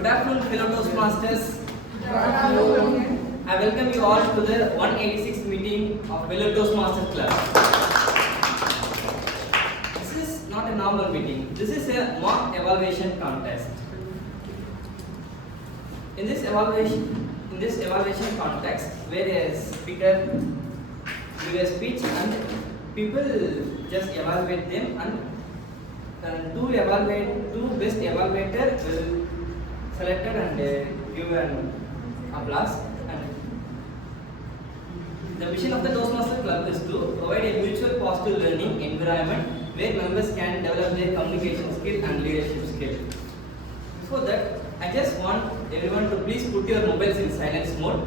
Good afternoon, fellow Toastmasters. Good afternoon. I welcome you all to the 186th meeting of Vellore Toastmasters Club. This is not a normal meeting. This is a mock evaluation contest. In this evaluation context, where a speaker gives a speech and people just evaluate them, and two best evaluator will selected and give an applause. And the mission of the Toastmaster Club is to provide a mutual positive learning environment where members can develop their communication skill and leadership skill. Before that, I just want everyone to please put your mobiles in silence mode.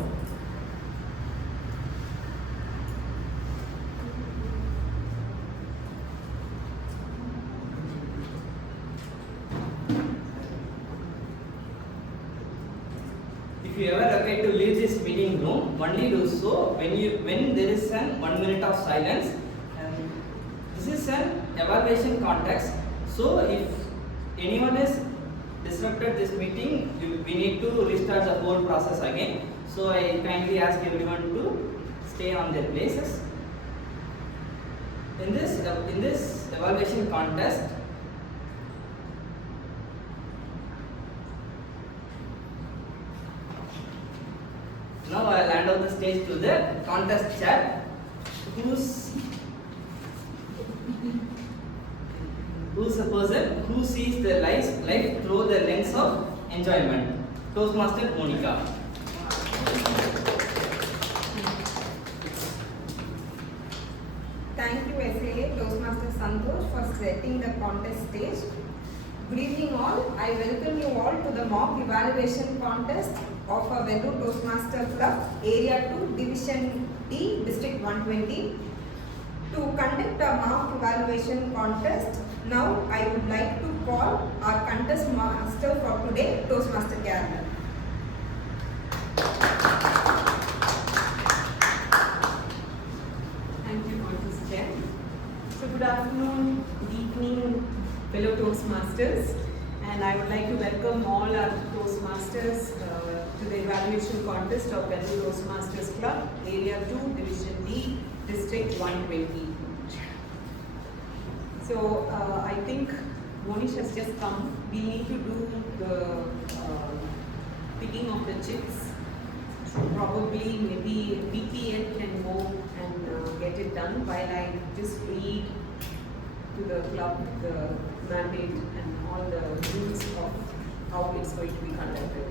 If you ever appear to leave this meeting room, only do so when there is an 1 minute of silence. And this is an evaluation context. So if anyone is disrupted this meeting, we need to restart the whole process again. So I kindly ask everyone to stay on their places. In this evaluation contest, now I will hand over the stage to the contest chair, who's a person who sees the life through the lens of enjoyment. Toastmaster Monica. Thank you, SAA Toastmaster Santosh, for setting the contest stage. Good evening all. I welcome you all to the mock evaluation contest of a Vellore Toastmaster Club, Area 2, Division D, District 120. To conduct a mock evaluation contest, now I would like to call our contest master for today, Toastmaster Kerala. Thank you, Contest Chair. So good afternoon, good evening, fellow Toastmasters, and I would like to welcome all our Toastmasters to the evaluation contest of Vellore Toastmasters Club, Area 2, Division D, District 120. So I think Monish has just come. We need to do the picking of the chips. Probably maybe VPN can go and get it done while I just read to the club the mandate and all the rules of how it's going to be conducted.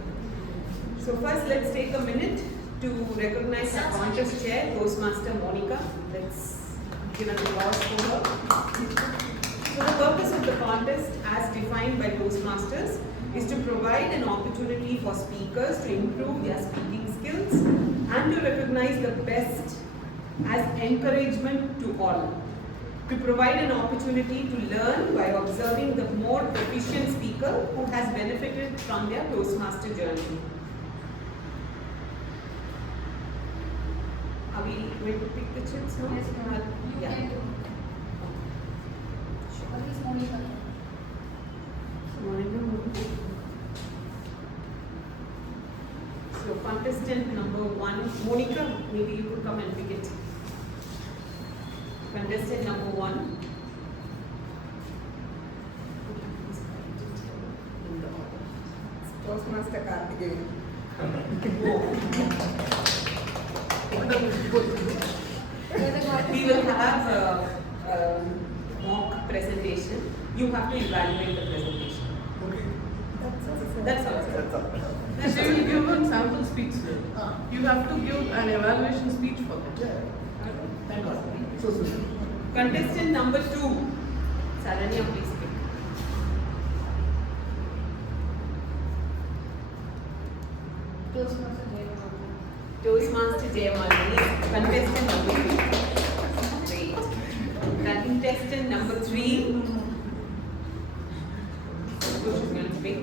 So first let's take a minute to recognize the contest chair, Toastmaster Monica. Let's give an applause for her. So the purpose of the contest as defined by Toastmasters is to provide an opportunity for speakers to improve their speaking skills and to recognize the best as encouragement to all. To provide an opportunity to learn by observing the more proficient speaker who has benefited from their Toastmaster journey. Are we going to pick the chips now? Yes, ma'am. You can do. What is Monica? So contestant number 1, Monica, maybe you could come and pick it. Contestant number 1. Toastmaster Karthikeyan. We will have a mock presentation. You have to evaluate the presentation. That's all. They will give a sample speech. You have to give an evaluation speech for that. Thank God. Contestant number 2. Saranya, please pick. Toastmaster Jayamala. Toastmaster Jayamala, contestant number 2. Great. Contestant number 3. Who is going to pick?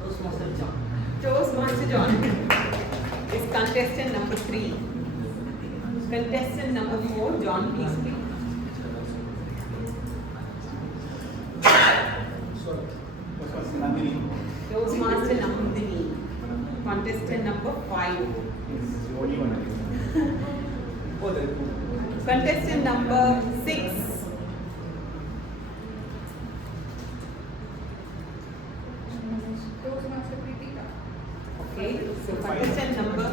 Toastmaster John. Toastmaster John is contestant number 3. Contestant number 4, John, please pick. contestant number 5. It's only one again. Oh, there are two. Contestant number 6. Toastmaster Kritika. Okay, so contestant number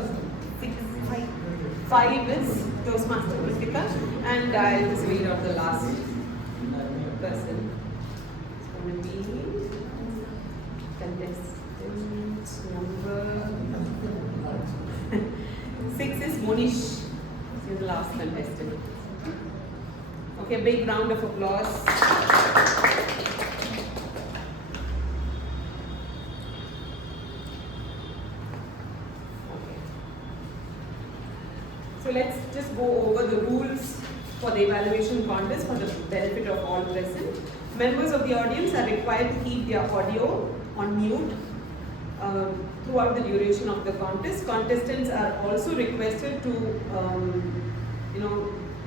6. 5 is Toastmaster Kritika, and I'll just read out the last person. It's going to be contestant number 6 is Monish. She's the last contestant. Okay, big round of applause. Okay. So let's just go over the rules for the evaluation contest for the benefit of all present. Members of the audience are required to keep their audio on mute throughout the duration of the contest. Contestants are also requested to,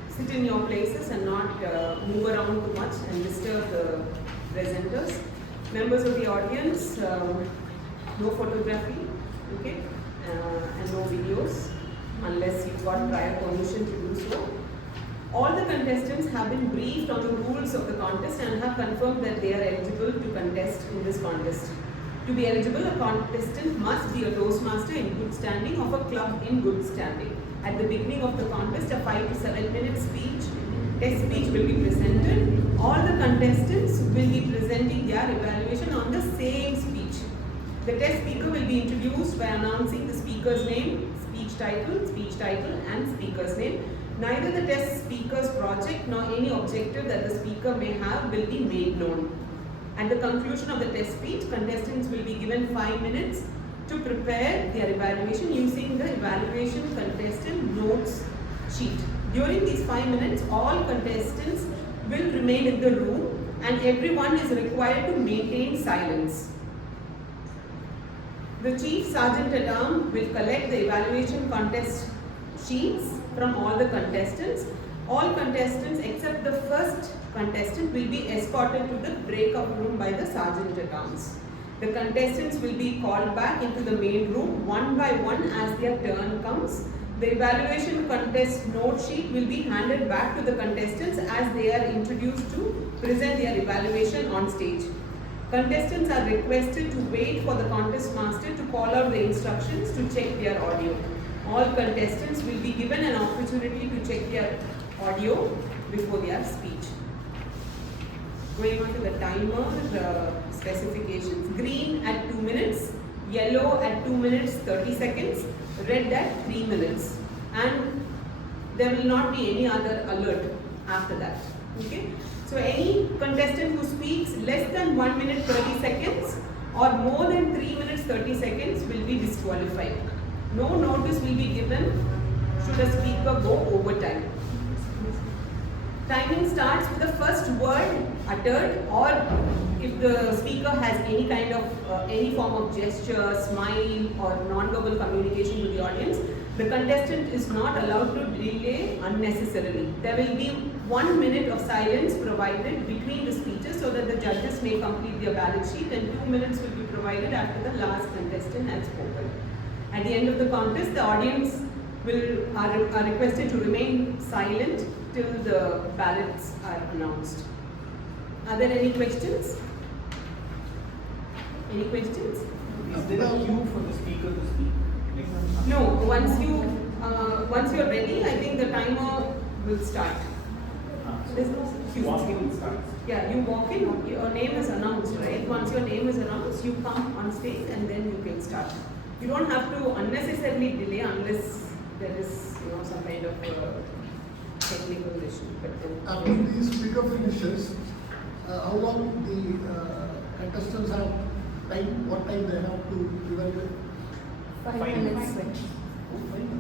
sit in your places and not move around too much and disturb the presenters. Members of the audience, no photography, okay, and no videos unless you've got prior permission to do so. All the contestants have been briefed on the rules of the contest and have confirmed that they are eligible to contest in this contest. To be eligible, a contestant must be a Toastmaster in good standing of a club in good standing. At the beginning of the contest, a 5 to 7 minute test speech will be presented. All the contestants will be presenting their evaluation on the same speech. The test speaker will be introduced by announcing the speaker's name, speech title, and speaker's name. Neither the test speaker's project nor any objective that the speaker may have will be made known. At the conclusion of the test speech, contestants will be given 5 minutes to prepare their evaluation using the evaluation contestant notes sheet. During these 5 minutes, all contestants will remain in the room and everyone is required to maintain silence. The Chief Sergeant at Arms will collect the evaluation contest sheets from all the contestants. All contestants except the first contestant will be escorted to the breakout room by the Sergeant at Arms. The contestants will be called back into the main room one by one as their turn comes. The evaluation contest note sheet will be handed back to the contestants as they are introduced to present their evaluation on stage. Contestants are requested to wait for the contest master to call out the instructions to check their audio. All contestants will be given an opportunity to check their audio before their speech. Going on to the timer specifications. Green at 2 minutes, yellow at 2 minutes 30 seconds, red at 3 minutes. And there will not be any other alert after that. Okay? So any contestant who speaks less than 1 minute 30 seconds or more than 3 minutes 30 seconds will be disqualified. No notice will be given should a speaker go over time. Timing starts with the first word uttered, or if the speaker has any kind of any form of gesture, smile or non-verbal communication to the audience, the contestant is not allowed to delay unnecessarily. There will be 1 minute of silence provided between the speeches so that the judges may complete their ballot sheet, and 2 minutes will be provided after the last contestant has spoken. At the end of the contest, the audience are requested to remain silent till the ballots are announced. Are there any questions? Any questions? Is there a queue for the speaker to speak? No, once you are ready, I think the timer will start. There's no queue. Yeah, you walk in, your name is announced, right? Once your name is announced, you come on stage and then you can start. You don't have to unnecessarily delay unless there is some kind of technical issue. But then, After the speaker finishes, how long the contestants have time, what time they have to evaluate? 5 minutes.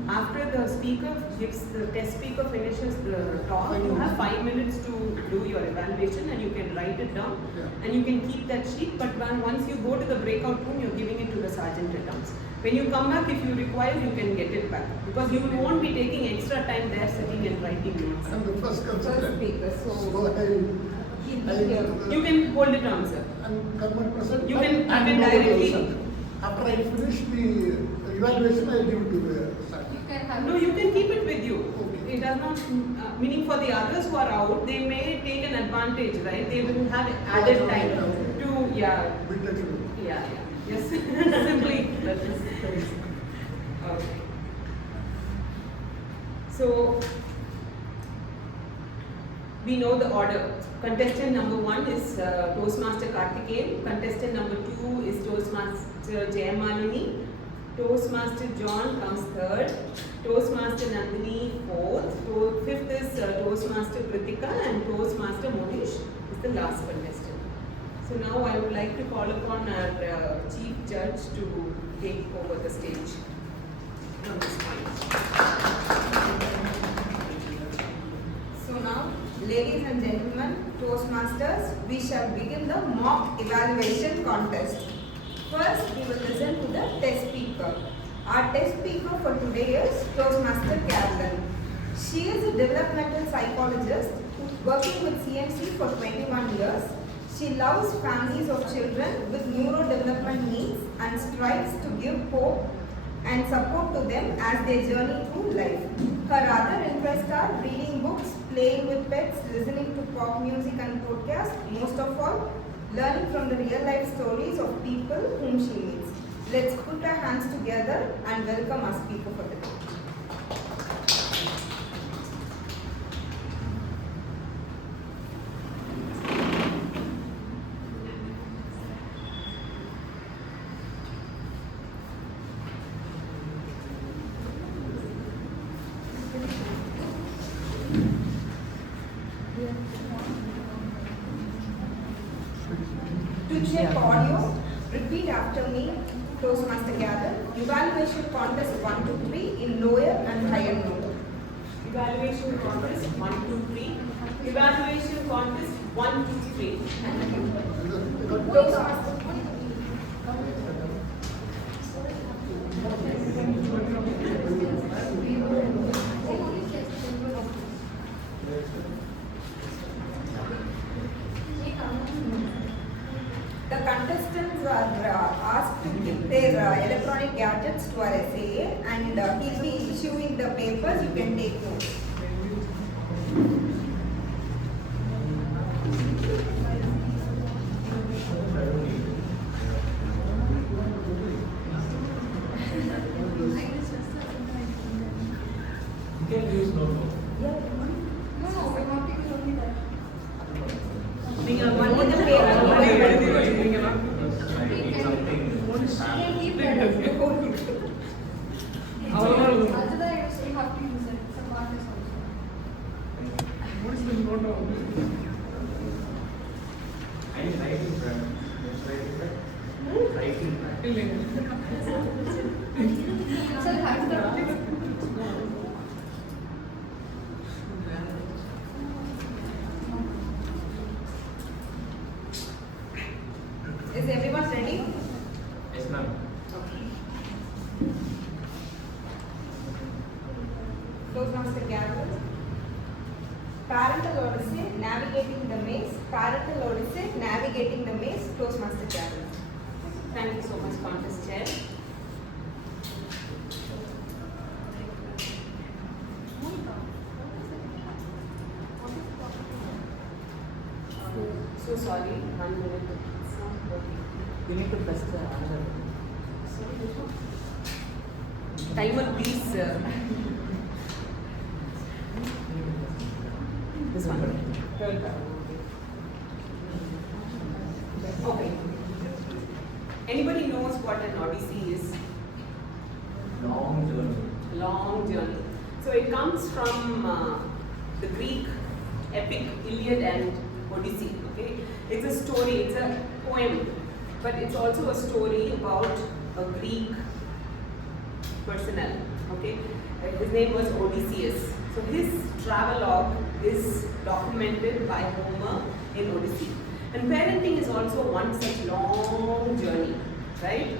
after the speaker gives, the test speaker finishes the talk, you have 5 minutes to do your evaluation and you can write it down and you can keep that sheet, but once you go to the breakout room, you're giving it to the sergeant at arms. When you come back, if you require, you can get it back because you won't be taking extra time there sitting and writing notes. And the first contestant. speaker, So You can hold it on, sir. and come and present. You can and directly. After I finish the evaluation I give to the staff. You can have. No, you can keep it with you. Okay. It does not, meaning for the others who are out, they may take an advantage, right? They will have added time to, yeah, Bit flexible. yeah, yes, simply. That is. Okay. So, we know the order. Contestant number 1 is Toastmaster Karthikeyan. Contestant number 2 is Toastmaster Jayamalini. Toastmaster John comes 3rd. Toastmaster Nandini 4th. 5th is Toastmaster Kritika, and Toastmaster Monish is the last contestant. So now I would like to call upon our Chief Judge to take over the stage on this point. So now, ladies and gentlemen, Toastmasters, we shall begin the mock evaluation contest. First, we will listen to the test speaker. Our test speaker for today is Toastmaster Carolyn. She is a developmental psychologist working with CMC for 21 years. She loves families of children with neurodevelopment needs and strives to give hope and support to them as they journey through life. Her other interests are reading books, playing with pets, listening to pop music and podcasts, most of all, learning from the real life stories of people whom she meets. Let's put our hands together and welcome our speaker for the day. To check audio, repeat after me, Toastmaster Gather. Evaluation contest 1 to 3 in lower and higher note. Evaluation contest 1, 2, 3. Evaluation contest 1, 2, 3. Toastmaster. The contestants are asked to give their electronic gadgets to our SAA, and he'll be issuing the papers. You can take notes. You can use no. No, we're not taking only that. Only the paper. You can keep that. Otherwise, you have to use it for artists also. What is the note of this? Writing So it has the. Is everyone ready? Yes, ma'am. Toastmaster Gather. Parental Odyssey, Navigating the Maze. Parental Odyssey, Navigating the Maze, Toastmaster Gather. Thank you so much, Contest Chair. So sorry, 1 minute. It's not working. You need to press the answer. Timer, please. This one. Third time. Okay. Anybody knows what an Odyssey is? Long journey. Long journey. So it comes from the Greek epic Iliad and Odyssey. Okay, it's a story, it's a poem, but it's also a story about a Greek personnel. Okay, his name was Odysseus. So his travelogue is documented by Homer in Odyssey. And parenting is also one such long journey, right?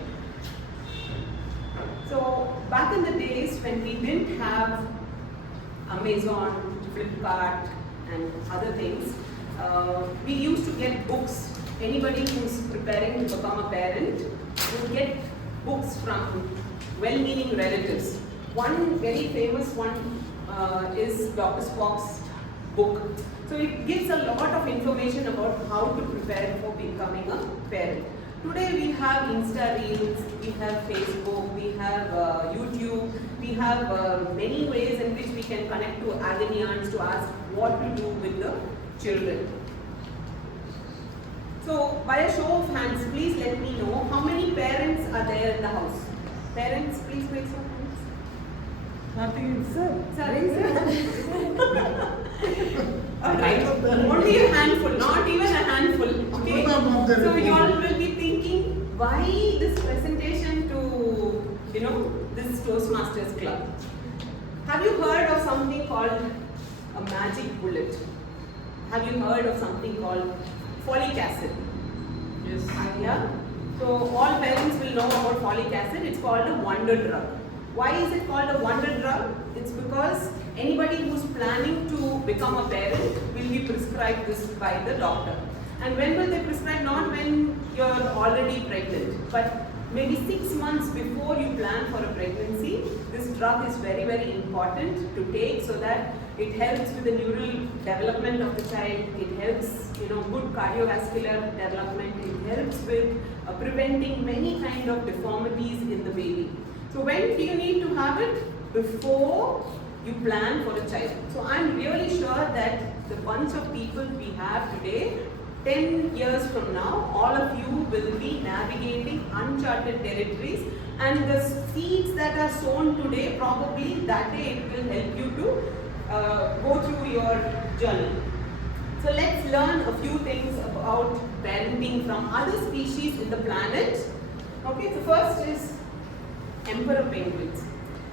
So back in the days when we didn't have Amazon, Flipkart and other things, we used to get books. Anybody who's preparing to become a parent would get books from well-meaning relatives. One very famous one is Dr. Spock's book. So it gives a lot of information about how to prepare for becoming a parent. Today we have Insta Reels, we have Facebook, we have YouTube, we have many ways in which we can connect to agony aunts to ask what to do with the children. So by a show of hands, please let me know how many parents are there in the house. Parents, please make some hands. Nothing, sir. Sorry. Alright, only a handful, not even a handful. Okay. So you all will be thinking, why this presentation to this Toastmasters club? Have you heard of something called a magic bullet? Have you heard of something called folic acid? Yes. Yeah. So all parents will know about folic acid. It's called a wonder drug. Why is it called a wonder drug? It's because anybody who's planning to become a parent will be prescribed this by the doctor. And when will they prescribe? Not when you're already pregnant, but maybe 6 months before you plan for a pregnancy. This drug is very, very important to take so that it helps with the neural development of the child. It helps, good cardiovascular development. It helps with preventing many kind of deformities in the baby. So when do you need to have it? Before you plan for a child. So I'm really sure that the bunch of people we have today, 10 years from now, all of you will be navigating uncharted territories, and the seeds that are sown today, probably that day it will help you to go through your journey. So let's learn a few things about parenting from other species in the planet. Okay, so first is emperor penguins.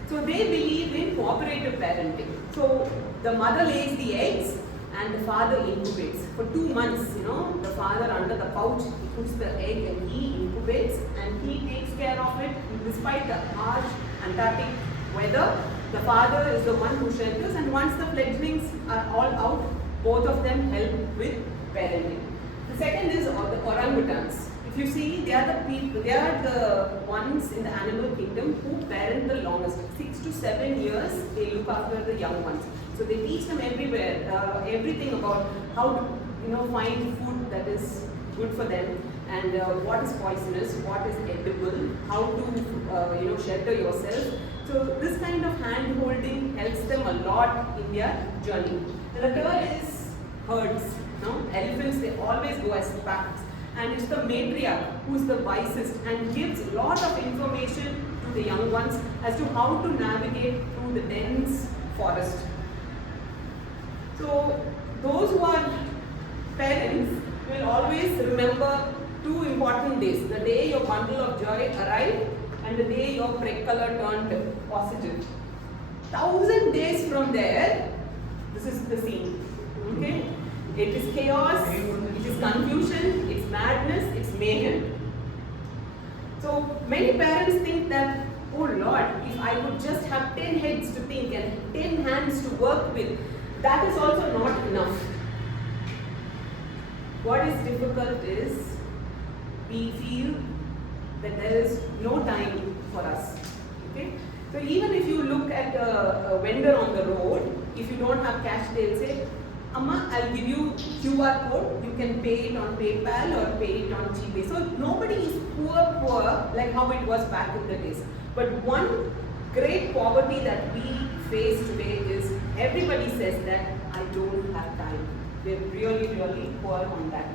So they believe in cooperative parenting. So the mother lays the eggs and the father incubates. For 2 months, the father under the pouch, he puts the egg and he incubates and he takes care of it despite the harsh Antarctic weather. The father is the one who shelters, and once the fledglings are all out, both of them help with parenting. The second is the orangutans. If you see, they are the ones in the animal kingdom who parent the longest. 6 to 7 years, they look after the young ones. So they teach them everywhere, everything about how to find food that is good for them, and what is poisonous, what is edible, how to shelter yourself. So this kind of hand holding helps them a lot in their journey. And the third is herds. Elephants, they always go as packs. And it's the matriarch who's the wisest and gives a lot of information to the young ones as to how to navigate through the dense forest. So those who are parents will always remember 2 important days: the day your bundle of joy arrived and the day your preg color turned positive. 1000 days from there, this is the scene. Okay? It is chaos, it is confusion, it's madness, it's mayhem. So many parents think that, oh Lord, if I could just have 10 heads to think and 10 hands to work with, that is also not enough. What is difficult is we feel that there is no time for us. Okay? So even if you look at a vendor on the road, if you don't have cash, they'll say, Amma, I'll give you QR code, you can pay it on PayPal or pay it on GPay. So nobody is poor like how it was back in the days. But one great poverty that we face today is everybody says that I don't have time. We're really, really poor on that.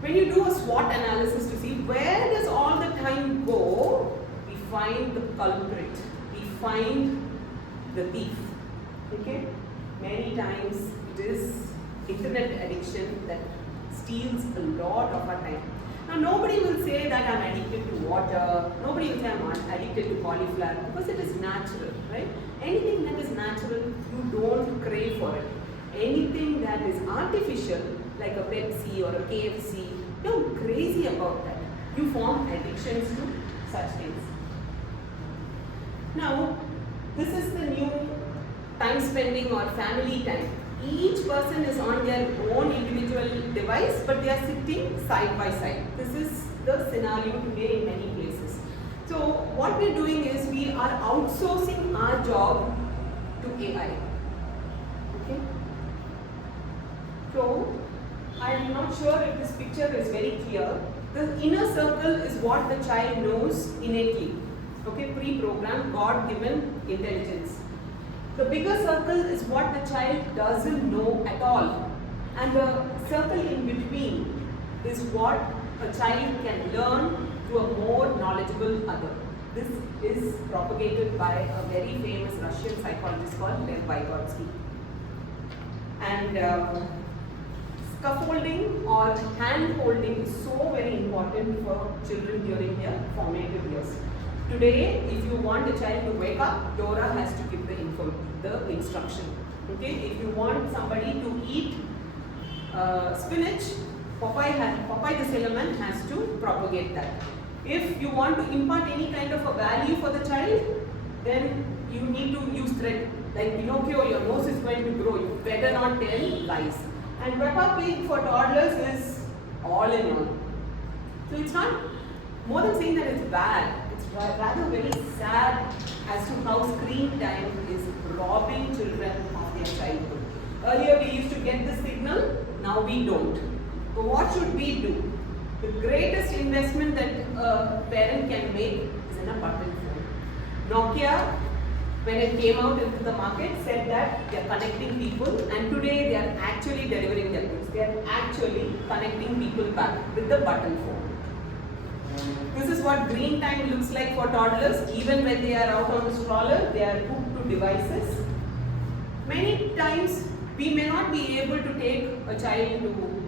When you do a SWOT analysis to see where does all the time go, we find the culprit, we find the thief. Okay? Many times it is internet addiction that steals a lot of our time. Now nobody will say that I'm addicted to water, nobody will say I'm addicted to cauliflower, because it is natural, right? Anything that is natural, you don't crave for it. Anything that is artificial, like a Pepsi or a KFC, you're crazy about that. You form addictions to such things. Now, this is the new time spending or family time. Each person is on their own individual device, but they are sitting side by side. This is the scenario today in many places. So what we're doing is we are outsourcing our job to AI. Okay. So I am not sure if this picture is very clear. The inner circle is what the child knows innately. Okay, pre-programmed, God-given intelligence. The bigger circle is what the child doesn't know at all. And the circle in between is what a child can learn to a more knowledgeable other. This is propagated by a very famous Russian psychologist called Lev Vygotsky. And scaffolding or hand-holding is so very important for children during their formative years. Today, if you want a child to wake up, Dora has to give the instruction. Okay, if you want somebody to eat spinach, Popeye the Sailorman has to propagate that. If you want to impart any kind of a value for the child, then you need to use thread. Like Pinocchio, your nose is going to grow. You better not tell lies. And Peppa Pig for toddlers is all in all. So it's not more than saying that it's bad. It's rather very sad as to how screen time is robbing children of their childhood. Earlier we used to get the signal, now we don't. So what should we do? The greatest investment that a parent can make is in a button phone. Nokia, when it came out into the market, said that they are connecting people, and today they are actually delivering their goods. They are actually connecting people back with the button phone. This is what green time looks like for toddlers. Even when they are out on the stroller, they are hooked to devices. Many times we may not be able to take a child to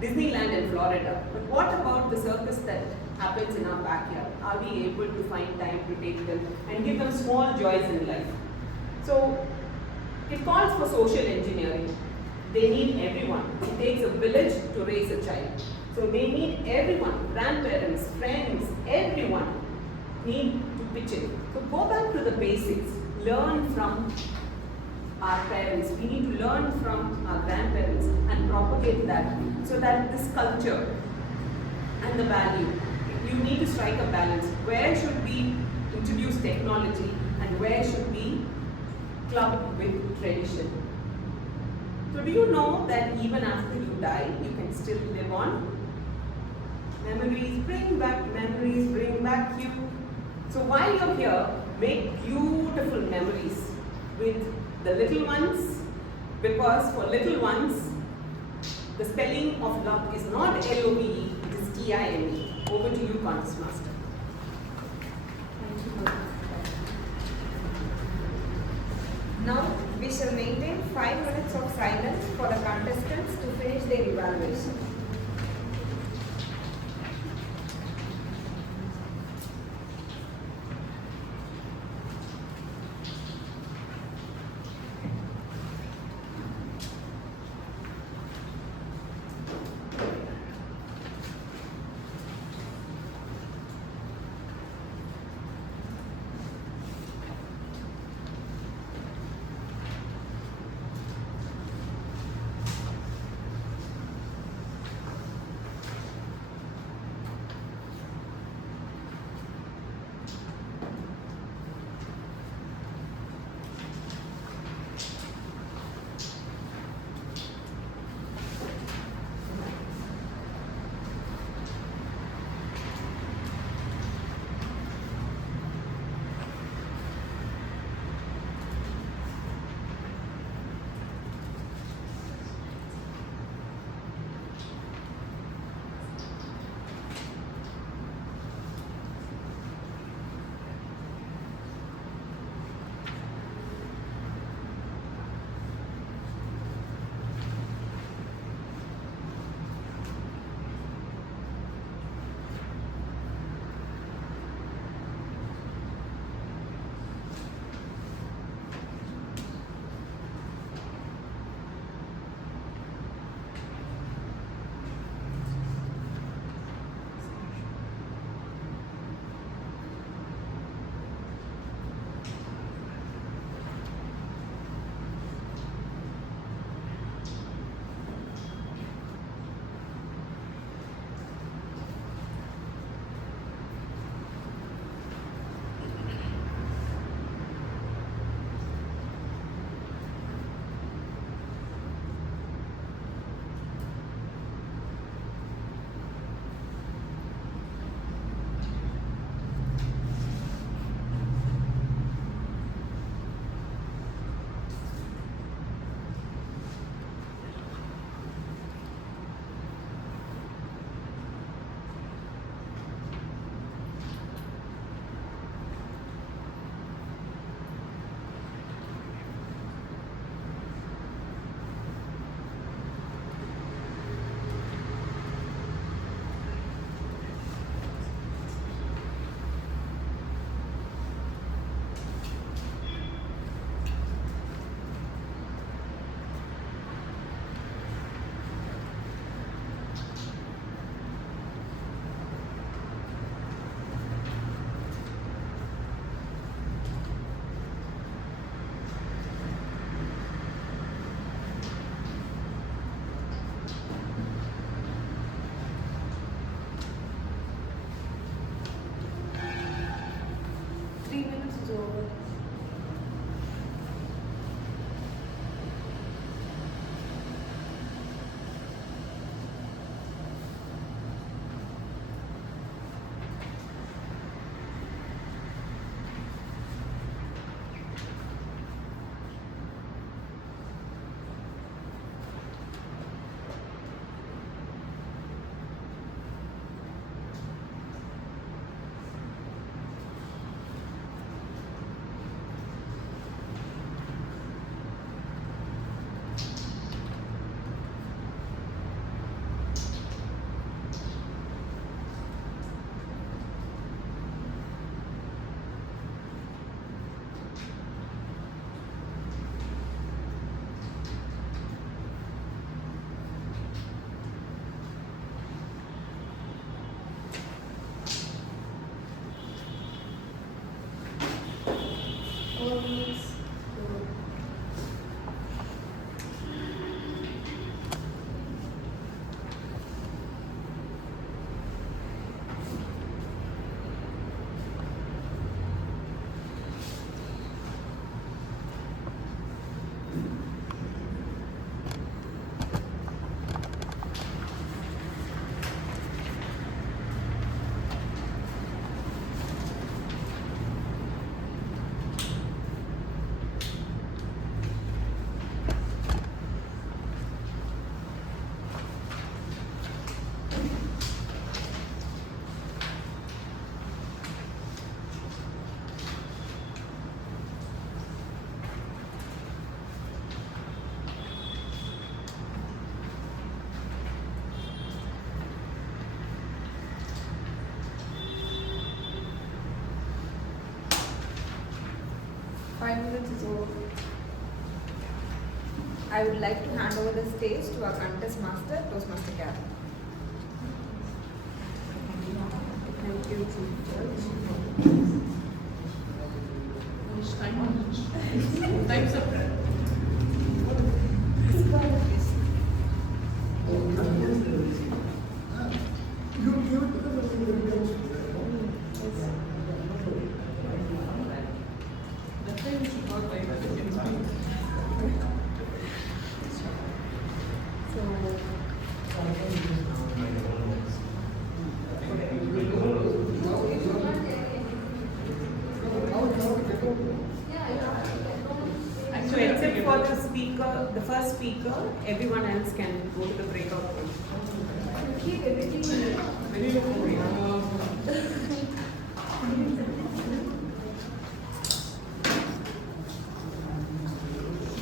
Disneyland in Florida, but what about the circus that happens in our backyard? Are we able to find time to take them and give them small joys in life? So it calls for social engineering. They need everyone. It takes a village to raise a child. So they need everyone, grandparents, friends, everyone need to pitch in. So go back to the basics. Learn from our parents. We need to learn from our grandparents and propagate that so that this culture and the value, you need to strike a balance. Where should we introduce technology and where should we club with tradition? So do you know that even after you die, you can still live on? Memories bring back you. So while you're here, make beautiful memories with the little ones, because for little ones, the spelling of love is not L-O-V-E, it is T-I-M-E. Over to you, Contest Master. Thank you. Now we shall maintain 5 minutes of silence for the contestants to finish their evaluation. 5 minutes is over. I would like to hand over the stage to our contest master, Toastmaster Gavin. Thank you, Chief Judge. Time's up. You give it to them and you will get it. That's why we should not write that in speech. So except for the speaker, the first speaker, everyone else can go to the breakout room. Keep everything in there. Very low.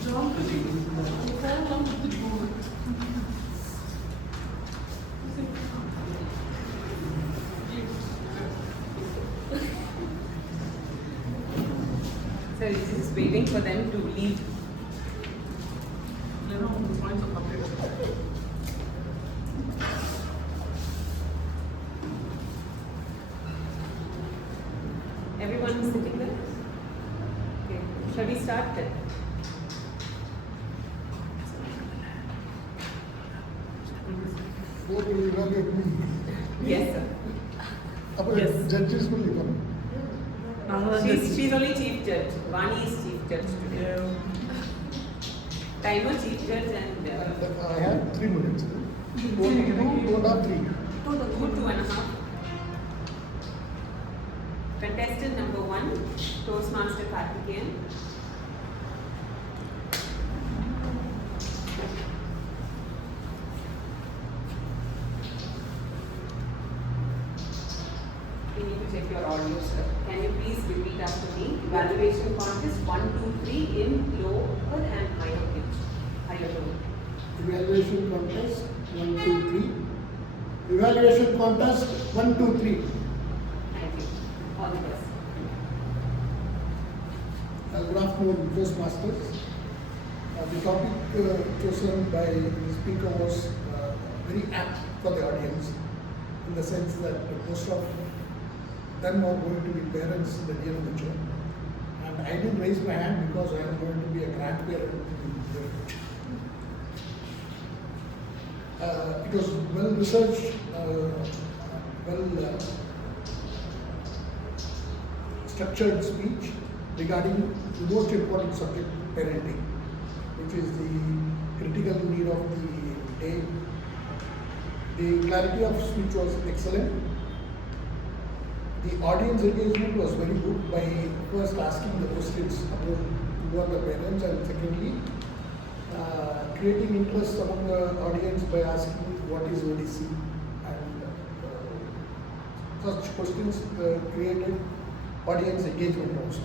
Jump to the fall down to the board. So this is waiting for them to leave. You know, the points of update. Everyone is sitting there? Okay. Shall we start then? What will you evaluate me? Yes, sir. Yes. Judges will come. She's only chief judge. Vani is chief judge today. Timer, chief judge, and I have 3 minutes. 2.5, 3. 2.5. Contestant number 1, Toastmaster Karthikeyan. We need to check your audio, sir. Can you please repeat after me? Evaluation contest 1, 2, 3 in lower and higher pitch. Higher tone. Evaluation contest 1, 2, 3. Evaluation contest 1, 2, 3. Thank you. All the best. Good afternoon, Toastmasters. The topic chosen by the speaker was very apt for the audience, in the sense that most of them are going to be parents in the near future. And I didn't raise my hand because I am going to be a grandparent in the near future. It was well researched, structured speech regarding the most important subject, parenting, which is the critical need of the day. The clarity of speech was excellent. The audience engagement was very good by first asking the questions about who are the parents, and secondly, creating interest among the audience by asking what is ODC, and such questions created audience engagement also.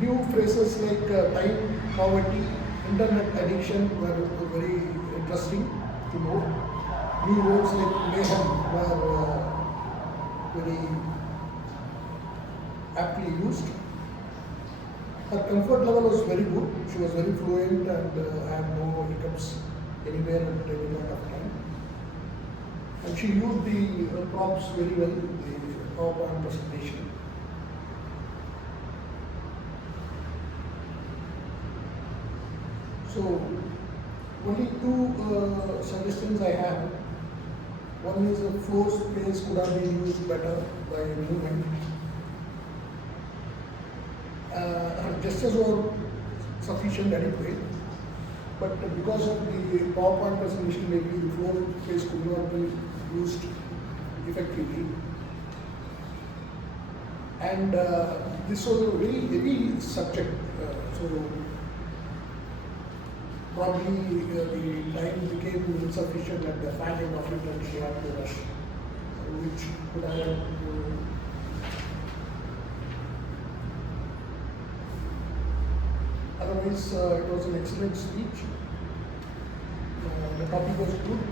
New phrases like time, poverty, internet addiction were very interesting to know. New words like mayhem were very aptly used. Her comfort level was very good. She was very fluent and had no hiccups anywhere at any point of time. And she used the props very well in the PowerPoint presentation. So, only 2 suggestions I have. One is the floor space could have been used better by movement. Her gestures were sufficient, adequate, but because of the PowerPoint presentation, maybe the floor space could not be used effectively. And this was a very heavy subject, so probably the time became insufficient at the fag end of it, and she had to rush, which could have otherwise it was an excellent speech. The topic was good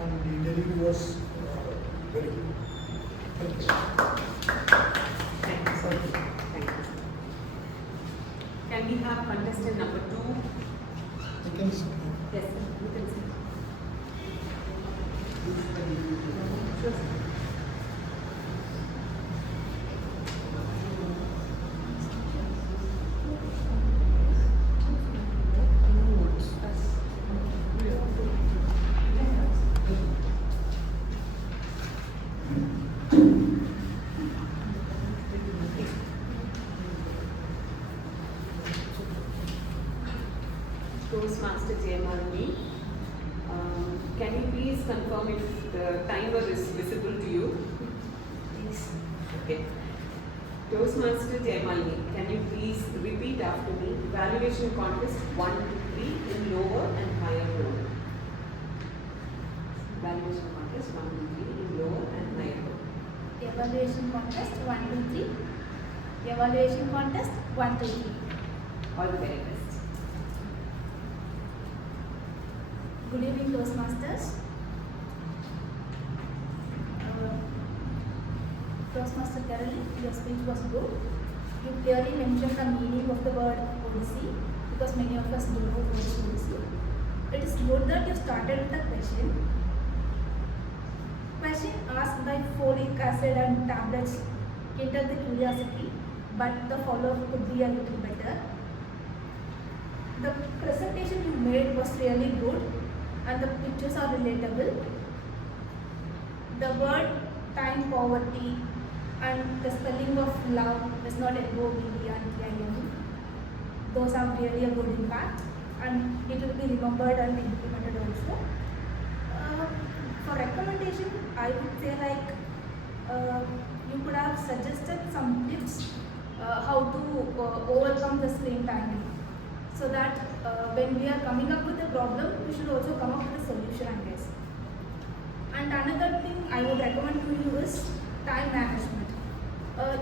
and the delivery was very good. Thank you. Thank you, sir. Thank you. Can we have contestant number 2? I can see. Yes, sir. You can see. Sure, sir. Toastmaster Jayamani, can you please confirm if the timer is visible to you? Yes. Okay. Toastmaster Jayamani, can you please repeat after me? Evaluation contest 1 to 3 in lower and higher row. Evaluation contest 1 to 3 in lower and higher row. Evaluation contest 1 to 3. Evaluation contest 1 to 3. All the very best. Good evening, Toastmasters. Toastmaster Caroline, your speech was good. You clearly mentioned the meaning of the word Odyssey because many of us don't know what is Odyssey. It is good that you started with a question. Question asked by folic acid and tablets kindled the curiosity, but the follow-up could be a little better. The presentation you made was really good and the pictures are relatable. The word time poverty and the spelling of love is not L-O-V-E and T-I-M. Those have really a good impact and it will be remembered and implemented also. For recommendation, I would say you could have suggested some tips how to overcome the screen timing, so that when we are coming up with a problem, we should also come up with a solution, I guess. And another thing I would recommend to you is time management.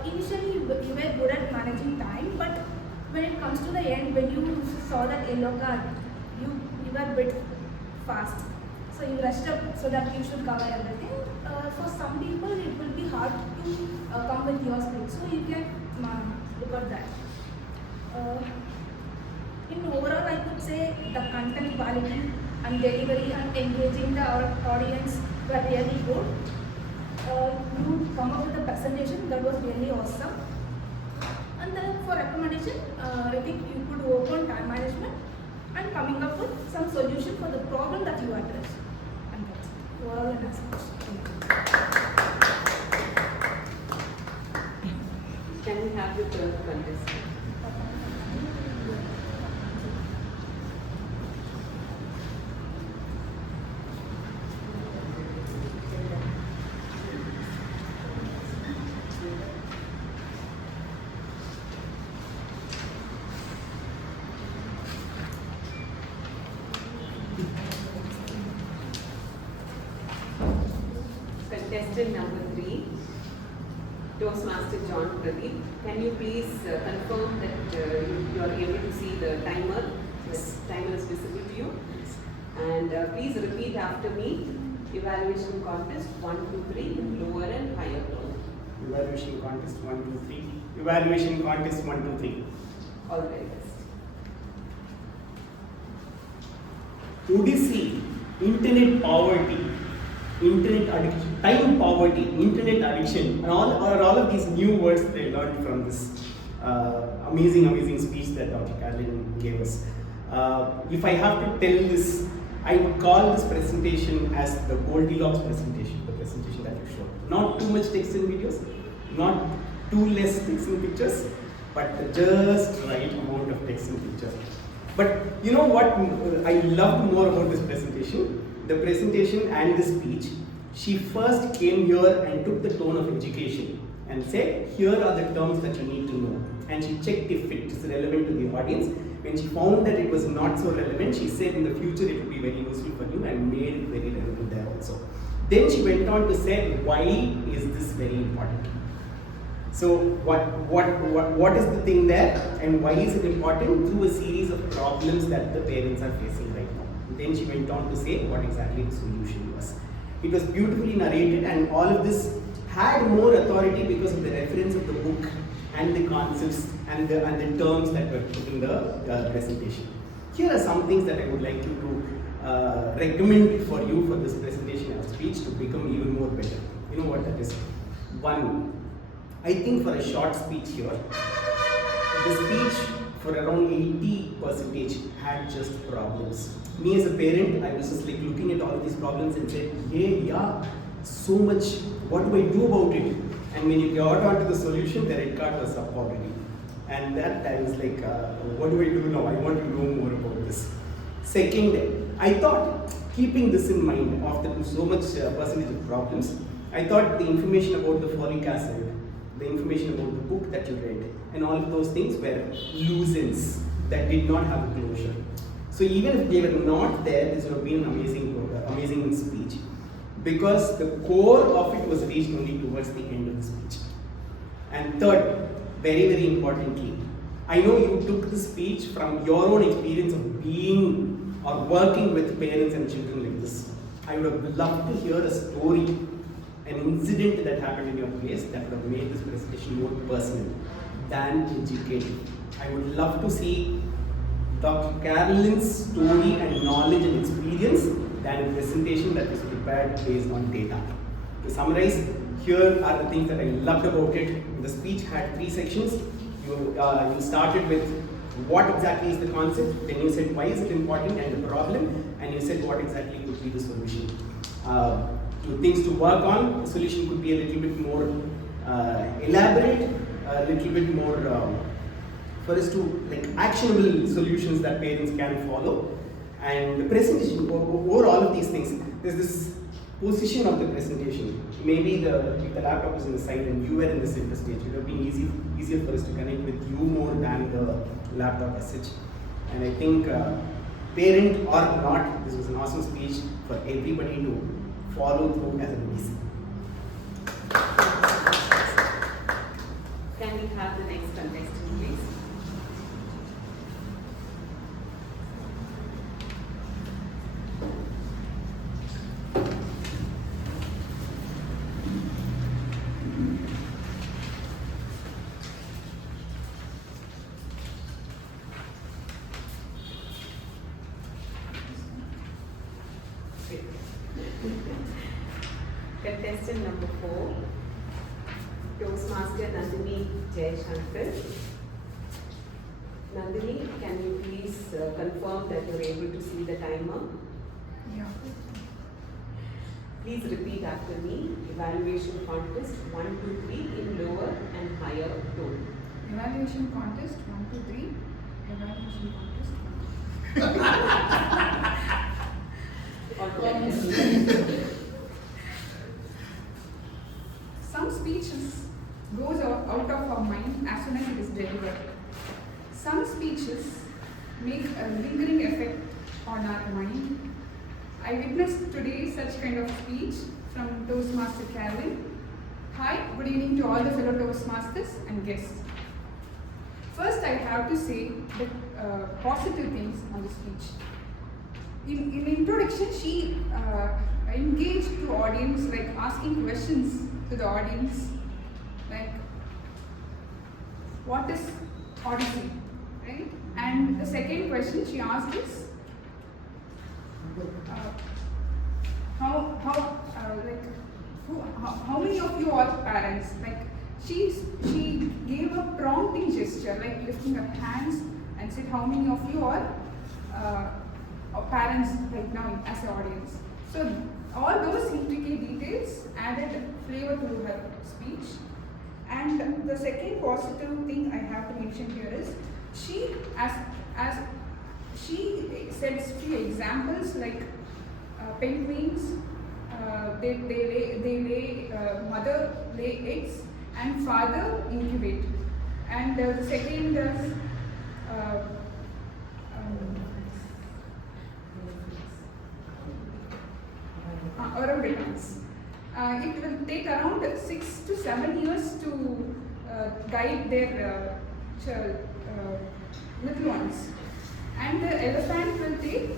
Initially, you were good at managing time, but when it comes to the end, when you saw that yellow card, you were a bit fast. So you rushed up so that you should cover everything. For some people, it will be hard to come with your speed, so you can look at that. In overall, I could say the content quality and delivery and engaging the audience were really good. You come up with a presentation that was really awesome. And then for recommendation, I think you could work on time management and coming up with some solution for the problem that you address. And that's it. Overall, an Can we have the third contestant? Contestant number 3, Toastmaster John Pradeep. Can you please confirm that you are able to see the timer? Yes, timer is visible to you. And please repeat after me. Evaluation contest 1 to 3 in lower and higher row. Evaluation contest 1, 2, 3. Evaluation contest 1, 2, 3. All the very best. Odyssey, internet poverty, internet addiction, time poverty, internet addiction, and all of these new words that I learned from this amazing speech that Dr. Carlin gave us. If I have to tell this, I would call this presentation as the Goldilocks presentation, the presentation that you showed. Not too much text and videos, not too less text and pictures, but the just right amount of text and pictures. But you know what I loved more about this presentation? The presentation and the speech. She first came here and took the tone of education and said, here are the terms that you need to know. And she checked if it is relevant to the audience. When she found that it was not so relevant, she said in the future it will be very useful for you and made it very relevant there also. Then she went on to say, why is this very important? So what is the thing there and why is it important? Through a series of problems that the parents are facing right now. Then she went on to say what exactly the solution was. It was beautifully narrated and all of this had more authority because of the reference of the book and the concepts and the terms that were put in the presentation. Here are some things that I would like you to recommend for you for this presentation and speech to become even more better. You know what that is? One, I think for a short speech here, the speech for around 80% had just problems. Me as a parent, I was just like looking at all of these problems and said, yeah, so much, what do I do about it? And when you got onto the solution, the red card was up already. And that I was like, what do I do now? I want to know more about this. Second, I thought, keeping this in mind, after so much percentage of problems, I thought the information about the folic acid, the information about the book that you read, and all of those things were loose ends that did not have a closure. So even if they were not there, this would have been an amazing speech, because the core of it was reached only towards the end of the speech. And third, very, very importantly, I know you took the speech from your own experience of being or working with parents and children like this. I would have loved to hear a story, an incident that happened in your place that would have made this presentation more personal than educative. I would love to see Dr. Carolyn's story and knowledge and experience than a presentation that was prepared based on data. To summarize, here are the things that I loved about it. The speech had 3 sections. You started with what exactly is the concept, then you said why is it important and the problem, and you said what exactly could be the solution. Things to work on, the solution could be a little bit more elaborate, a little bit more for us to like actionable solutions that parents can follow. And the presentation, over all of these things, there's this position of the presentation. Maybe if the laptop is in the side and you were in the center stage, it would have been easier for us to connect with you more than the laptop as such. And I think parent or not, this was an awesome speech for everybody to follow through as a reason. Can we have the next contestant, please? Contestant number 4, Toastmaster Nandini Jayashankar. Nandini, can you please confirm that you're able to see the timer? Yeah. Please repeat after me. Evaluation contest 1, 2, 3 in lower and higher tone. Evaluation contest 1, 2, 3. Evaluation contest. Some speeches goes out of our mind as soon as it is delivered. Some speeches make a lingering effect on our mind. I witnessed today such kind of speech from Toastmaster Carolyn. Hi, good evening to all the fellow Toastmasters and guests. First, I have to say the positive things on the speech. In introduction, she engaged to audience, like asking questions to the audience, like what is Odyssey, right? And the second question she asked is how many of you are parents? Like she gave a prompting gesture, like lifting her hands and said how many of you are parents right now as an audience. So all those intricate details added flavor to her speech. And the second positive thing I have to mention here is she said few examples like penguins, mother lay eggs and father incubate. And the second is orangutans. It will take around 6 to 7 years to guide their little ones. And the elephant will take,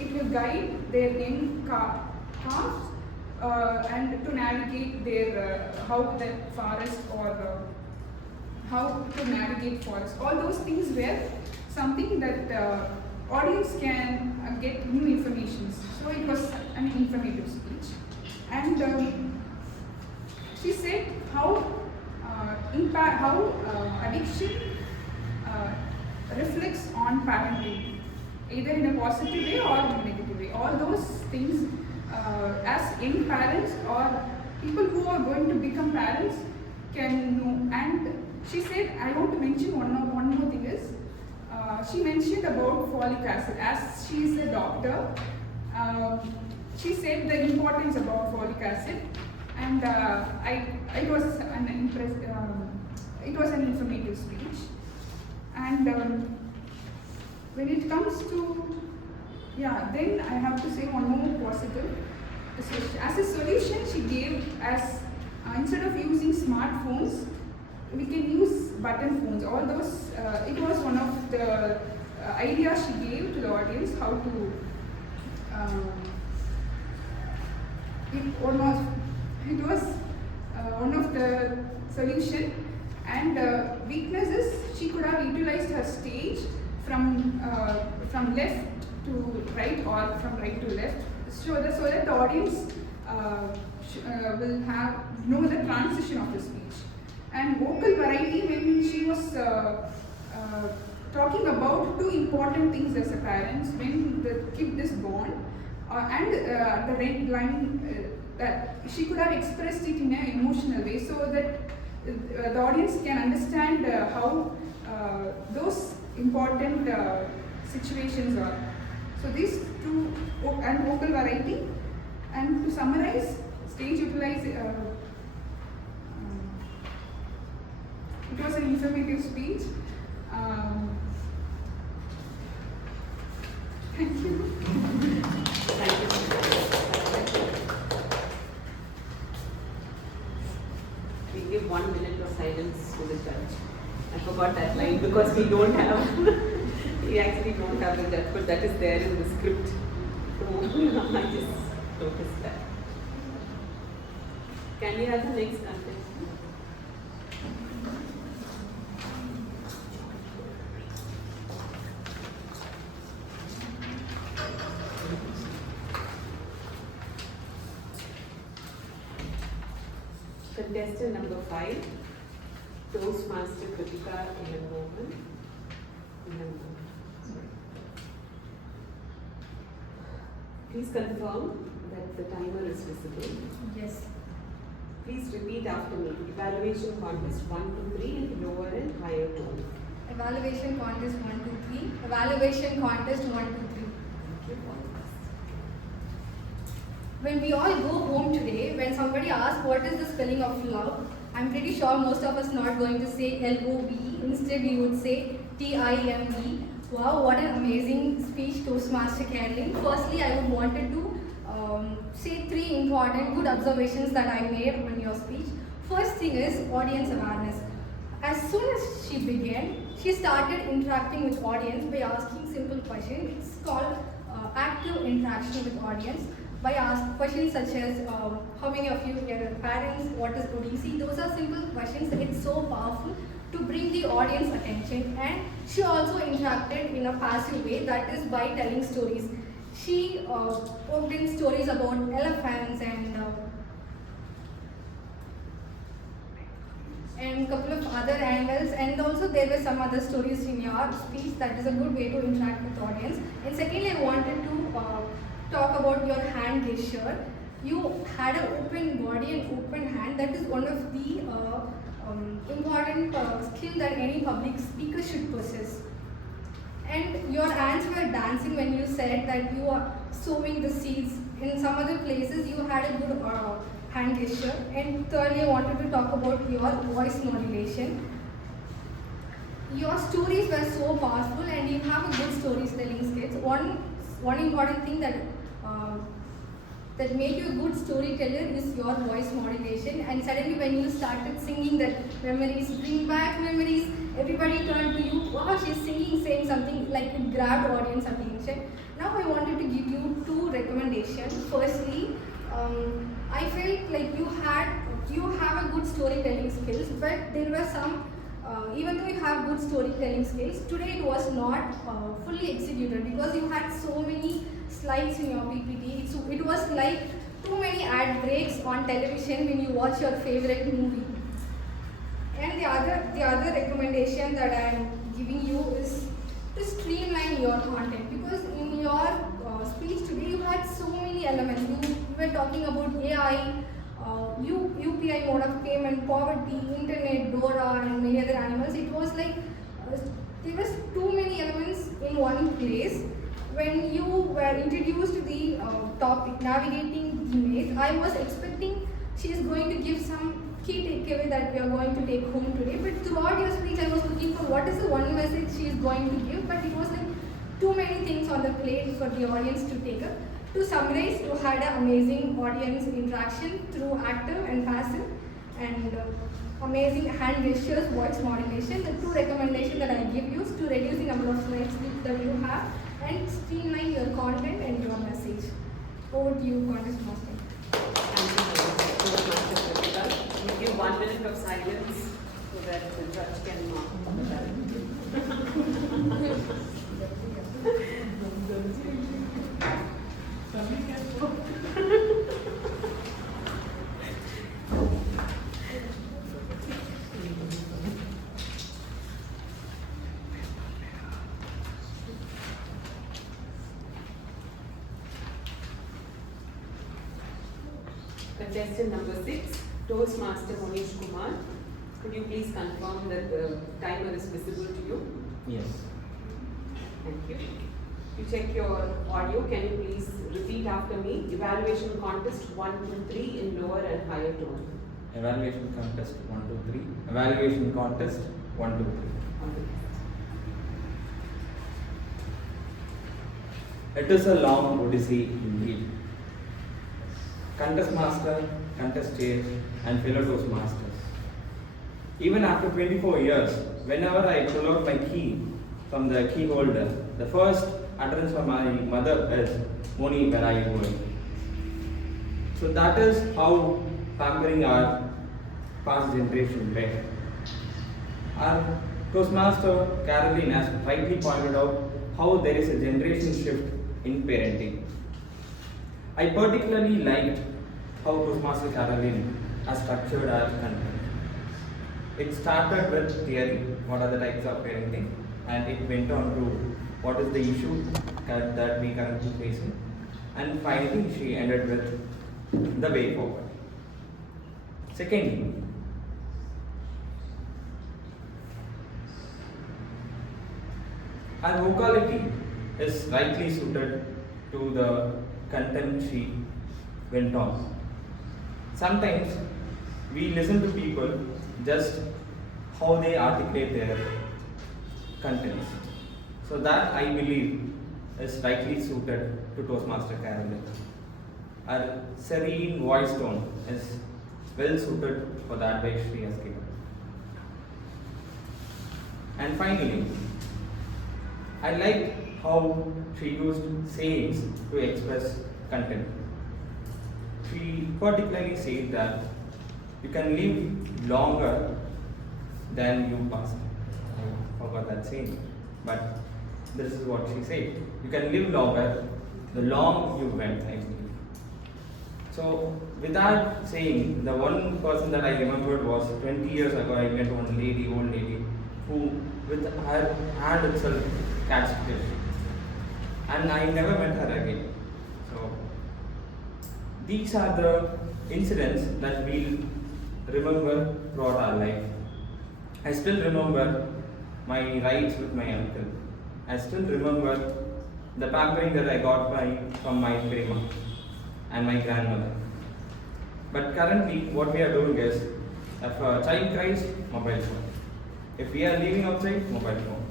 it will guide their young calves and to navigate their how the forest or how to navigate forest. All those things were something that audience can get new information. So it was an informative speech. And she said how addiction reflects on parenting, either in a positive way or in a negative way. All those things, as young parents or people who are going to become parents can know. And she said, I want to mention one more thing is, she mentioned about folic acid. As she is a doctor, she said the importance about folic acid, and it was an informative speech. And when it comes to, then I have to say one more positive. As a solution, she gave as instead of using smartphones, we can use button phones. All those, it was one of the ideas she gave to the audience how to. It was one of the solution. And weaknesses, she could have utilized her stage from left to right or from right to left, so that the audience will know the transition of the speech. And vocal variety, when she was talking about two important things as a parent, when the kid is born, and the red line, that she could have expressed it in an emotional way, so that the audience can understand how those important situations are. So these two, and vocal variety. And to summarize, stage utilize. It was an informative speech. Thank you. Thank you. We give 1 minute of silence to the judge. I forgot that line because we actually don't have the judge, but that is there in the script. So I just noticed that. Can we have the next contestant? Contestant number 5, Toastmaster Kritika Ilangovan. Please confirm that the timer is visible. Yes. Please repeat after me. Evaluation contest 1 to 3 and lower and higher tone. Evaluation contest 1, 2, 3. Evaluation contest 1, 2, 3. Thank you. All the best. When we all go home today, when somebody asks what is the spelling of love, I'm pretty sure most of us not going to say L-O-V-E. Instead, we would say T-I-M-E. Wow, what an amazing speech Toastmaster Caroline. Firstly, I would wanted to say 3 important good observations that I made on your speech. First thing is audience awareness. As soon as she began, she started interacting with audience by asking simple questions. It's called active interaction with audience. By asking questions such as how many of you are parents, what is ODC, those are simple questions. It's so powerful to bring the audience attention. And she also interacted in a passive way, that is by telling stories. She poked in stories about elephants and a couple of other animals, and also there were some other stories in your speech. That is a good way to interact with the audience. And secondly, I wanted to talk about your hand gesture. You had an open body and open hand. That is one of the important skill that any public speaker should possess. And your hands were dancing when you said that you are sowing the seeds. In some other places, you had a good hand gesture. And thirdly, I wanted to talk about your voice modulation. Your stories were so powerful, and you have a good storytelling skills. One important thing that made you a good storyteller is your voice modulation. And suddenly when you started singing that memories, bring back memories, everybody turned to you. Wow, she's singing, saying something like it grabbed audience attention. Now I wanted to give you 2 recommendations. Firstly, I felt like you have a good storytelling skills, but there were some even though you have good storytelling skills, today it was not fully executed because you had so many slides in your PPT. It was like too many ad breaks on television when you watch your favorite movie. And the other recommendation that I am giving you is to streamline your content, because in your speech today you had so many elements. You were talking about AI, UPI mode of payment, poverty, internet, Dora, and many other animals. It was like there was too many elements in one place. When you were introduced to the topic navigating the maze, I was expecting she is going to give some key takeaway that we are going to take home today. But throughout your speech, I was looking for what is the one message she is going to give. But it was like too many things on the plate for the audience to take up. To summarize, you had an amazing audience interaction through active and passive, and amazing hand gestures, voice modulation. The two recommendations that I give you is to reduce the number of slides that you have and streamline your content and your message. Over to you, contest master. We'll give 1 minute of silence so that the judge can mark. Contestant number 6, Toastmaster Monish Kumar. Could you please confirm that the timer is visible to you? Yes. Thank you. You check your audio. Can you please repeat after me? Evaluation contest 1, 2, 3 in lower and higher tone. Evaluation contest 1, 2, 3. Evaluation contest 1, 2, 3. It is a long odyssey indeed. Contest master, contest chair, and fellow Toastmasters. Even after 24 years, whenever I pull out my key from the key holder, the first utterance from my mother is, "Moni, where are you going?" So that is how pampering our past generation were. Our Toastmaster Caroline has rightly pointed out how there is a generation shift in parenting. I particularly liked how Toastmaster Caroline has structured our content. It started with theory, what are the types of parenting, and it went on to what is the issue that we currently facing, and finally she ended with the way forward. Secondly, our vocality is rightly suited to the content she went on. Sometimes we listen to people just how they articulate their contents. So that, I believe, is rightly suited to Toastmaster Caroline. Our serene voice tone is well suited for the advice she has given. And finally, I liked how she used sayings to express content. She particularly said that you can live longer than you passed. I forgot that saying, but this is what she said. You can live longer the long you went, I believe. So with that saying, the one person that I remembered was 20 years ago I met one lady, old lady, who with her hand itself catch fish. And I never met her again. So these are the incidents that we'll remember throughout our life. I still remember my rides with my uncle. I still remember the pampering that I got from my grandma and my grandmother. But currently, what we are doing is, if a child cries, mobile phone. If we are leaving outside, mobile phone.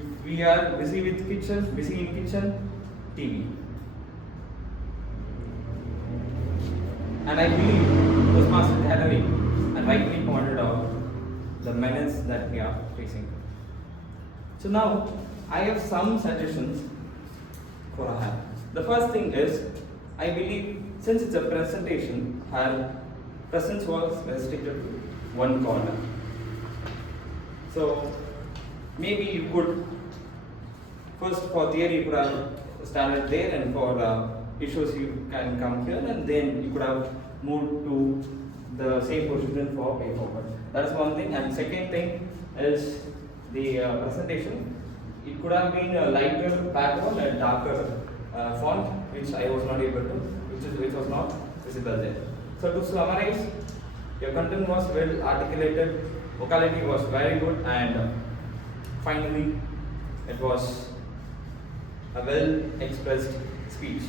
If we are busy in kitchen, TV. And I believe Toastmaster Caroline and rightly pointed out the menace that we are facing. So now, I have some suggestions for her. The first thing is, I believe since it's a presentation, her presence was restricted to one corner. So maybe you could first for theory you could have started there, and for issues you can come here, and then you could have moved to the same position for way forward. That's one thing. And second thing is the presentation. It could have been a lighter background and darker font, which I was not able to, which was not visible there. So to summarize, your content was well articulated, vocality was very good, and finally it was a well expressed speech.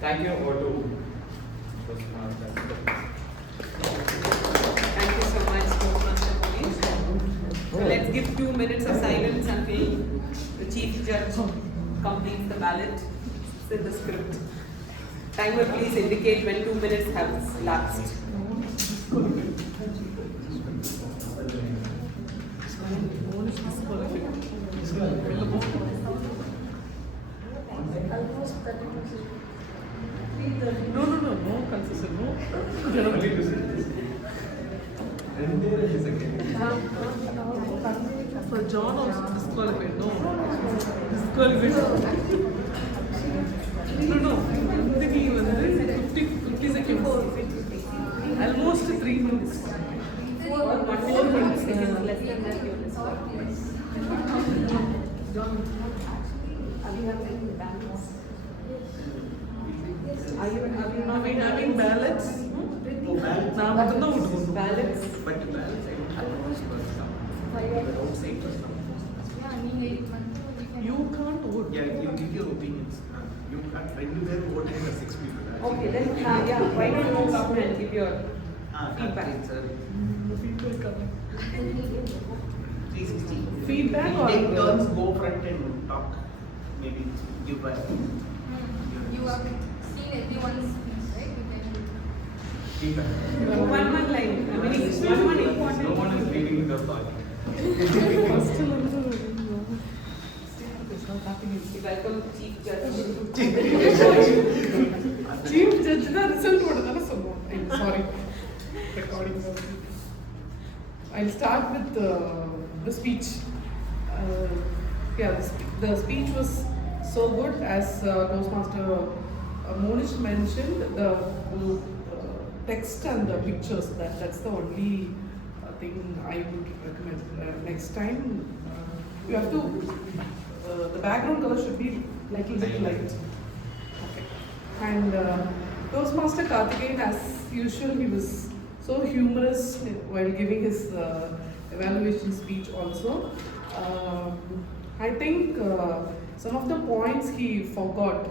Thank you. Over to Thank you so much, Toastmaster Police. So let's give 2 minutes of silence until the Chief Judge completes the ballot. It's in the script. Timer, please indicate when 2 minutes have lapsed. Almost 32. No concession, For John also disqualified, no. Disqualified. No. He was 50 seconds. Almost 3 minutes. 4 minutes. Less than that, you're Are you having ballots? ballots? You can't vote. Yeah, you give your opinions. You can't, when you were voting for 6 people. Okay, then why don't you come and give your feedback? Feedback we or take turns, go front and talk. Maybe give back. You have seen everyone's speech, right? You can Feedback. One line. I mean, it's one important. no one is leaving the party. Welcome, Chief Judge. Chief Judge the result I'm sorry. Recording. I'll start with the speech. The speech was so good, as Toastmaster Monish mentioned. The text and the pictures, that's the only thing I would recommend. Next time, you have to, the background color should be little bit light. Okay. And Toastmaster Karthikeyan, as usual, he was so humorous while giving his evaluation speech also. I think some of the points he forgot.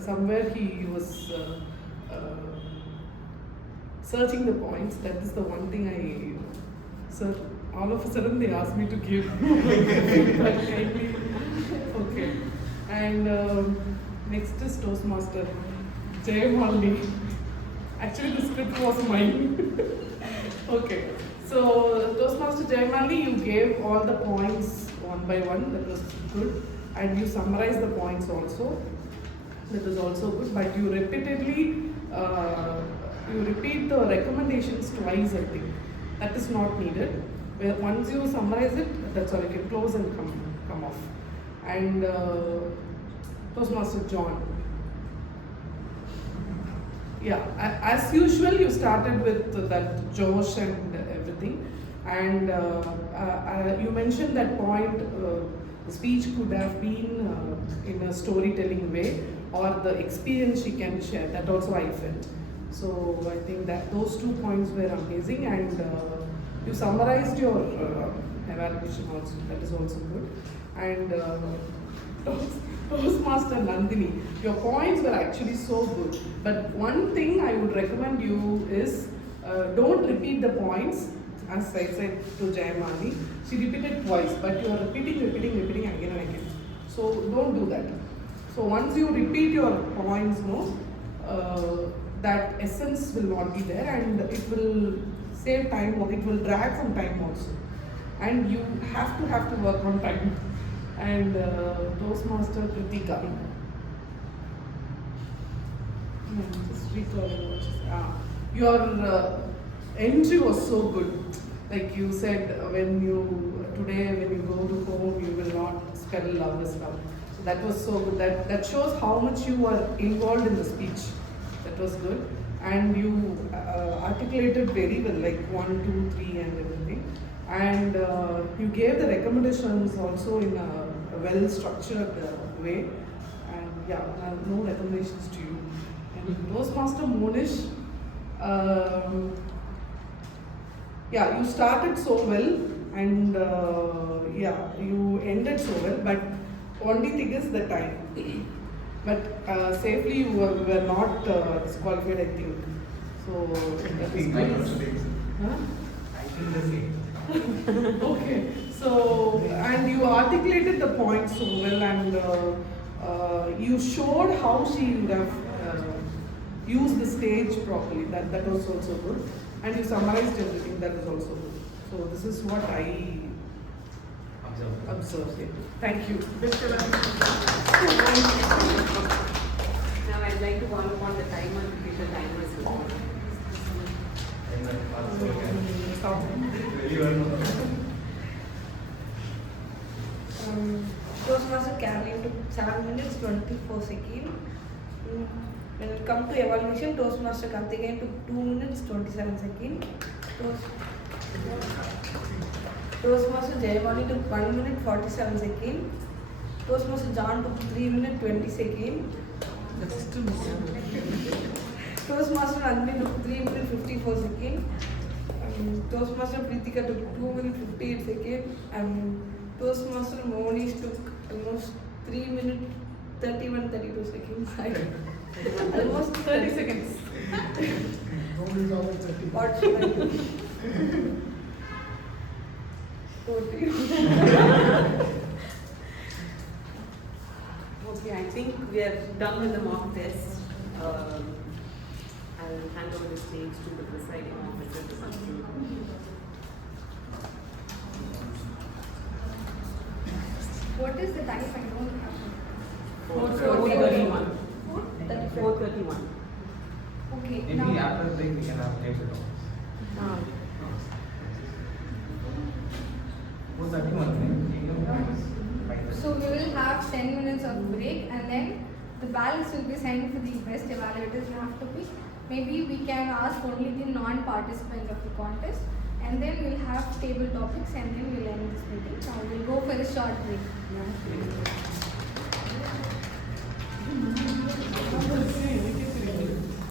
Somewhere he was searching the points. That is the one thing so all of a sudden they asked me to give feedback. Okay. And next is Toastmaster Jayamali. Actually, the script was mine. Okay. So Toastmaster Jayamali, you gave all the points one by one. That was good. And you summarized the points also. That was also good. But you repeatedly you repeat the recommendations twice, I think. That is not needed. Where once you summarize it, that's all. You can close and come off. And Toastmaster John. Yeah, as usual, you started with that Josh and everything. And you mentioned that point, the speech could have been in a storytelling way, or the experience she can share. That also I felt. So I think that those 2 points were amazing, and you summarized your evaluation also. That is also good. And Toastmaster Nandini, your points were actually so good. But one thing I would recommend you is don't repeat the points. As I said to Jayamali, she repeated twice, but you are repeating again and again. So don't do that. So once you repeat your points, that essence will not be there, and it will save time, or it will drag some time also. And you have to work on time. And Toastmaster Kritika. Just recalling what your entry was so good. Like you said, when you go to home, you will not spell love is love. So that was so good. That shows how much you were involved in the speech. That was good. And you articulated very well, like 1, 2, 3 and everything. And you gave the recommendations also in a well-structured way. And yeah, no recommendations to you. And Toastmaster Monish, yeah, you started so well, and yeah, you ended so well, but only thing is the time. But safely you were not disqualified, I think. So that is good. Huh? I feel the same. Okay. So, and you articulated the points so well, and you showed how she would have used the stage properly. That was also good. And you summarized everything. That is also good. So this is what I observed. Thank you. Now I'd like to call upon the timer to give the timers report. Toastmaster Caroline took 7 minutes 24 seconds. When it comes to evaluation, Toastmaster Karthikeyan took 2 minutes 27 seconds. Toastmaster Jayavani took 1 minute 47 seconds. Toastmaster John took 3 minutes 20 seconds. Toastmaster Nandini took 3 minutes 54 seconds. Toastmaster Pritika took 2 minutes 58 seconds. And Toastmaster Monish took almost 3 minutes 32 seconds. Almost 30 seconds. Nobody's over 30. What should I do? Okay, I think we are done with the mock test. I'll hand over the stage to the presiding officer to continue. What is the time? I don't have it. 4:31. 4:34. 4:31. Okay. Maybe Now, after the break we can have later talks. 4:31. so we will have 10 minutes of break, and then the ballots will be signed for the best evaluators you have to pick. Maybe we can ask only the non-participants of the contest, and then we'll have table topics, and then we'll end this meeting. Now we'll go for a short break.